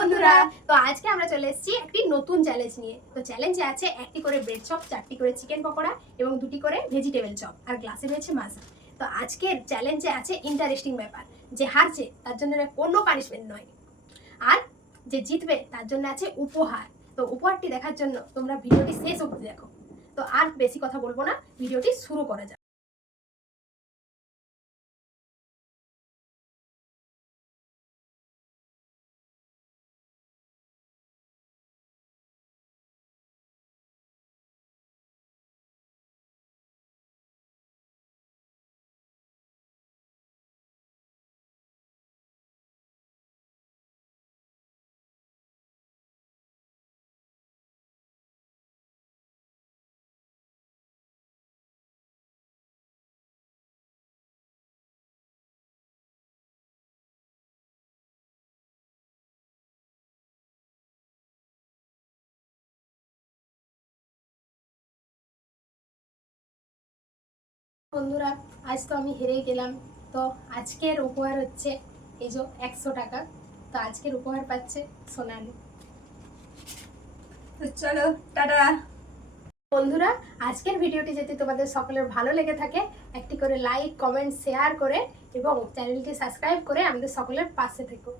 বন্ধুরা, তো আজকে আমরা চলে এসেছি একটি নতুন চ্যালেঞ্জ নিয়ে। তো চ্যালেঞ্জে আছে একটি করে ব্রেড চপ, 4টি করে চিকেন পকোড়া এবং 2টি করে ভেজিটেবল চপ, আর গ্লাসে রয়েছে মাজা। তো আজকের চ্যালেঞ্জে আছে ইন্টারেস্টিং ব্যাপার, যে হারছে তার জন্য কোনো পানিশমেন্ট নয়, আর যে জিতবে তার জন্য আছে উপহার। তো উপহারটি দেখার জন্য তোমরা ভিডিওটি শেষ অবধি দেখো। তো আর বেশি কথা বলবো না, ভিডিওটি শুরু করা যাক। বন্ধুরা, আজ তো আমি হেরে গেলাম। তো আজকের উপহার হচ্ছে এই যে 100 টাকা। তো আজকের উপহার পাচ্ছে সোনালি। তো চলো টাটা। বন্ধুরা, আজকের ভিডিওটি যদি তোমাদের সকলের ভালো লেগে থাকে, একটি করে লাইক, কমেন্ট, শেয়ার করে এবং চ্যানেলটি সাবস্ক্রাইব করে আমাদের সকলের পাশে থেকো।